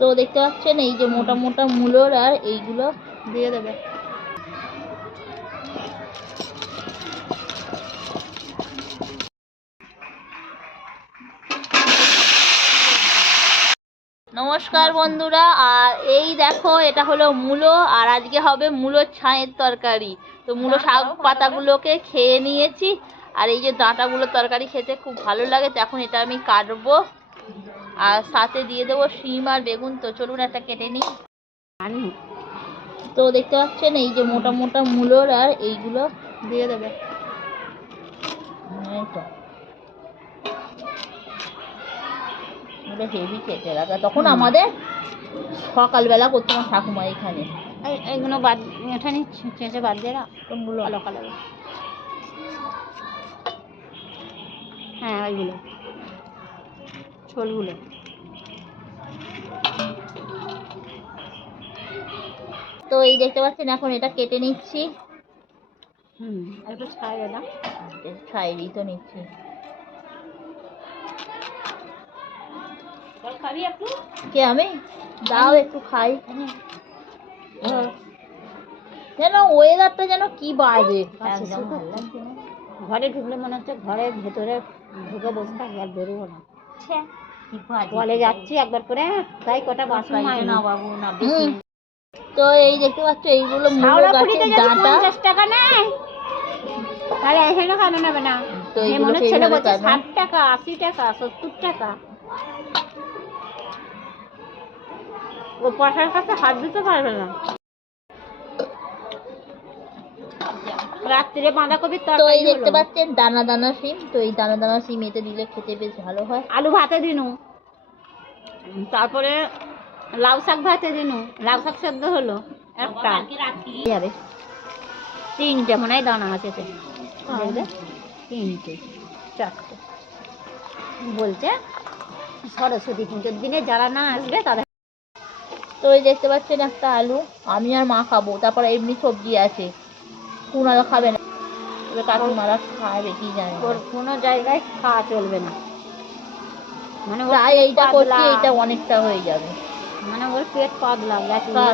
তো দেখতে পাচ্ছেন এই যে মোটা মোটা মূলর আর এইগুলো দিয়ে দেবে। নমস্কার বন্ধুরা আর এই দেখো এটা হলো মূলো আর আজকে হবে মূলোর ছাঁয়ের তরকারি। তো মূলো শাক পাতাগুলোকে খেয়ে নিয়েছি আর এই যে ডাঁটাগুলোর তরকারি খেতে খুব ভালো লাগে তো এখন এটা আমি কাটবো আর সাথে দিয়ে দেবো শিম আর বেগুন। তো চলুন একটা কেটে নিই। তো দেখতে পাচ্ছেন এই যে মোটা মোটা মূলোর আর এইগুলো দিয়ে দেবে। তো। এগুলো হেভি খেতে লাগে। তখন আমাদের সকালবেলা করতো আমার ঠাকুমা এখানে। এইগুলো বাদ এখানে চেঁচে বাদ দিয়ে না। কোনগুলো কালো কালো। হ্যাঁ ওইগুলো। ছোলগুলো। তো এই দেখতে পাচ্ছেন এখন এটা কেটে নিচ্ছি। হুম একটু ছাড়বে না সাইডই তো নিচ্ছি খাবি একটু কে আমি? দাও একটু খাই। যেন ওয়েদারটা যেন কি বাজে। ঘরে ঢুকলে মনে হচ্ছে ঘরের ভেতরে ঢুকে বসে থাকি আর বেরোবো না। কলে যাচ্ছি একবার করে তাই কটা বাসন না বাবু না বেশি। তো এই দেখতে পাচ্ছ এইগুলো মূলো গাছের ডাঁটা। পঞ্চাশ টাকা নেয় তাহলে এখানে কেন নেবে না? তো এ এইগুলো মনে হচ্ছে এইভাবে বলছে কাটবে। ষাট টাকা আশি টাকা সত্তর টাকা। ও পয়সার কাছে হাত দিতে পারবে না। বাঁধাকপির তো তরকারি এই দেখতে পাচ্ছেন দানা দানা সিম তো এই দানা দানা সিম এতে দিলে খেতে বেশ ভালো হয়। আলু ভাতে দিনু। তারপরে লাউ শাক ভাতে দিনু। লাউ শাক সেদ্ধ হলো। একটা। যাবে। তিনটে মনে হয় দানা আছে তিনটে। চারটে। বলছে সরস্বতী পুজোর দিনে যারা না আসবে তাদের তো এই দেখতে পাচ্ছেন একটা আলু। আমি আর মা খাব তারপর এমনি সবজি আছে। কুনালো খাবে না। এবার কাকিমারা খাবে কি জানে। ওর কোনো জায়গায় খাওয়া চলবে না। মানে এইটা করছি এইটা অনেকটা হয়ে যাবে। মানে ওর পেট পাতলা?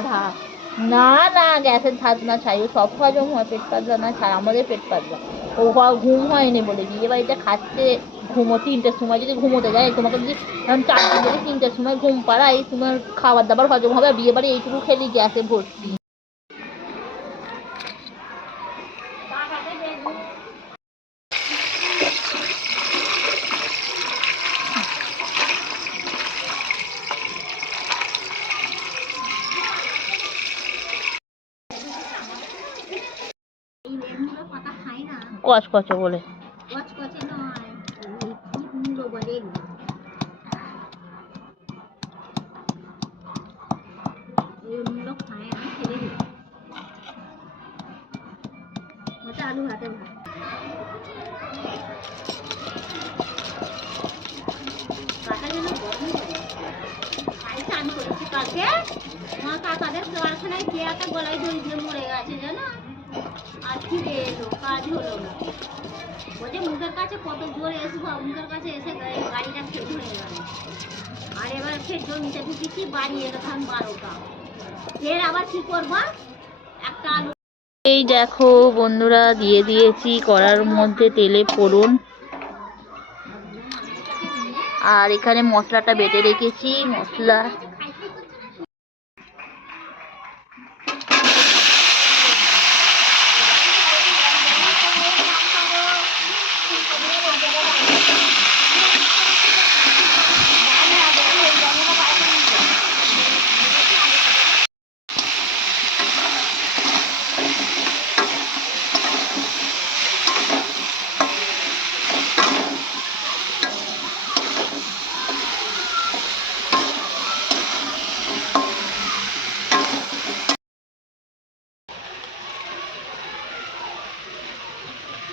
ধাপ না না, গ্যাসের ধাত না ছাই, ও সব হজম হয়, পেট পাতলা না, ছাই, আমাদের পেট পাতলা। ও ঘুম হয়নি বলে, বিয়ে বাড়িতে খাচ্ছে ঘুমো তিনটের সময়, যদি ঘুমোতে যায়, তোমাকে যদি চারটে থেকে তিনটের সময় ঘুম পাড়াই তোমার খাবার দাবার হজম হবে বিয়ে বাড়ি এইটুকু খেলি গ্যাসে ভর্তি। কচকচে বলে। কচকচে নয় বলে আলু কাকাদের কারখানায় কে একটা গলায় দড়ি মরে গেছে, জানো? ফিরে এলো, কাজ হলো না। বলছে, মুখের কাছে কত এসবো মুখের কাছে এসে গাড়িটা ফেট হয়ে গেল। আর এবার ফের জমিতে ঢুকেছি বাড়ি এলো বারোটা। ফের আবার কি একটা আলু এই দেখো, বন্ধুরা, দিয়ে দিয়েছি কড়ার মধ্যে তেলে ফোড়ন। আর এখানে মশলাটা বেটে রেখেছি, মশলা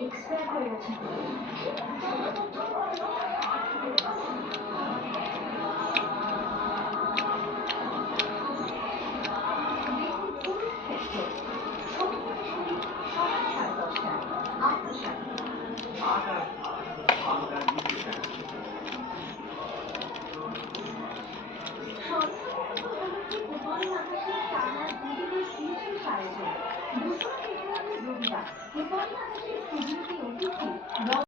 এক্সট্রা হয়ে গেছে